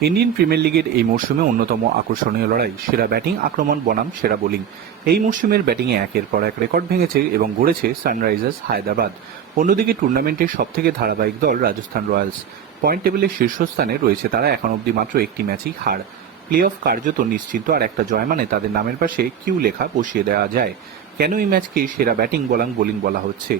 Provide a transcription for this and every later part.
Indian premier লিগের এই মরশুমে অন্যতম আকর্ষণীয় লড়াই, সেরা ব্যাটিং, আক্রমণ, বনাম, সেরা বোলিং। এই মরশুমের ব্যাটিংয়ে একের পর এক রেকর্ড ভেঙেছে এবং গড়েছে সানরাইজার্স হায়দ্রাবাদ। অন্যদিকে টুর্নামেন্টের সবথেকে ধারাবাহিক দল রাজস্থান রয়্যালস। পয়েন্ট টেবিলের শীর্ষস্থানে রয়েছে তারা এখন অবধি মাত্র একটি ম্যাচই হার। প্লে অফ কার্যত নিশ্চিন্ত, আর একটা জয় মানে তাদের নামের পাশে কিউ লেখা বসিয়ে দেওয়া যায়। কেন এই ম্যাচকে সেরা ব্যাটিং বলাং বোলিং বলা হচ্ছে?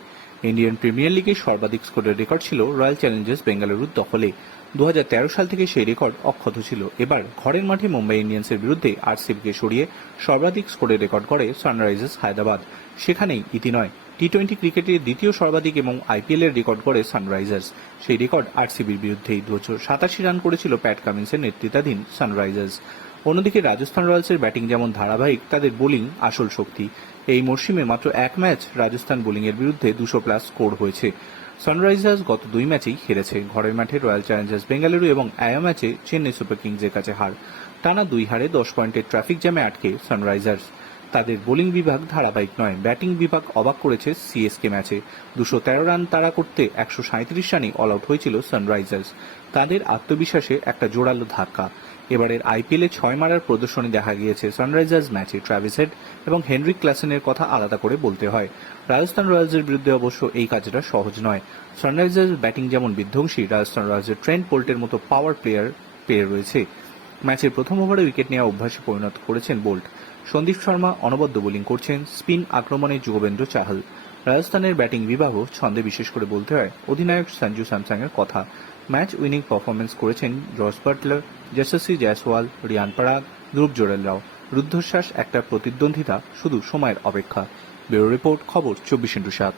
ইন্ডিয়ান প্রিমিয়ার লিগে সর্বাধিক স্কোরের রেকর্ড ছিল রয়্যাল চ্যালেঞ্জার্স বেঙ্গালুরুর দখলে। দু হাজার তেরো সাল থেকে সেই রেকর্ড অক্ষত ছিল। এবার ঘরের মাঠে মুম্বাই ইন্ডিয়ান্সের বিরুদ্ধে আরসিবিকে সরিয়ে সর্বাধিক স্কোরের রেকর্ড করে সানরাইজার্স হায়দ্রাবাদ। সেখানেই ইতি নয় টি টোয়েন্টি ক্রিকেটে দ্বিতীয় সর্বাধিক এবং আইপিএল এর রেকর্ড করে সানরাইজার্স। সেই রেকর্ড আরসিবির বিরুদ্ধেই দু সাতাশি রান করেছিল প্যাট কামিন্সের নেতৃত্বাধীন সানরাইজার্স। অন্যদিকে রাজস্থান রয়্যালসের ব্যাটিং যেমন ধারাবাহিক, তাদের বোলিং আসল শক্তি। এই মরশুমে মাত্র এক ম্যাচ রাজস্থান বোলিংয়ের বিরুদ্ধে দুশো প্লাস স্কোর হয়েছে। সানরাইজার্স গত দুই ম্যাচেই হেরেছে। ঘরের মাঠে রয়্যাল চ্যালেঞ্জার্স বেঙ্গালুরু এবং আয়া ম্যাচে চেন্নাই সুপার কিংসের কাছে হার। টানা দুই হারে দশ পয়েন্টের ট্রাফিক জ্যামে আটকে সানরাইজার্স। তাদের বোলিং বিভাগ ধারাবাহিক নয়। ব্যাটিং বিভাগ অবাক করেছে সিএসকে ম্যাচে। দুশো তেরো রান তাড়া করতে একশো সাঁত্রিশ রানই অল আউট হয়েছিল সানরাইজার্স তাদের আত্মবিশ্বাসে একটা জোরালো ধাক্কা। এবারের আইপিএলে ছয় মারার প্রদর্শনী দেখা গিয়েছে সানরাইজার্স ম্যাচে ট্রাভিস হেড এবং হেনরিক ক্লাসেনের কথা আলাদা করে বলতে হয়। রাজস্থান রয়্যালসের বিরুদ্ধে অবশ্য এই কাজটা সহজ নয়। সানরাইজার্স ব্যাটিং যেমন বিধ্বংসী, রাজস্থান রয়্যালসের ট্রেন্ড পোল্টের মতো পাওয়ার প্লেয়ার পেয়ে রয়েছে। ম্যাচের প্রথম ওভারে উইকেট নেওয়া অভ্যাসে পরিণত করেছেন বোল্ট। সন্দীপ শর্মা অনবদ্য বোলিং করছেন স্পিন আক্রমণে যুগবেন্দ্র চাহাল। রাজস্থানের ব্যাটিং বিবাহ ছন্দে বিশেষ করে বলতে হয় অধিনায়ক সঞ্জু স্যামসাং এর কথা। ম্যাচ উইনিং পারফরমেন্স করেছেন জর্জ বাটলার, যশস্বী জয়সওয়াল, রিয়ান পারাগ, ধ্রুব জোরেলরাও। রুদ্ধশ্বাস একটা প্রতিদ্বন্দ্বিতা, শুধু সময়ের অপেক্ষা। ব্যুরো রিপোর্ট, খবর চব্বিশ ইন্টু সাত।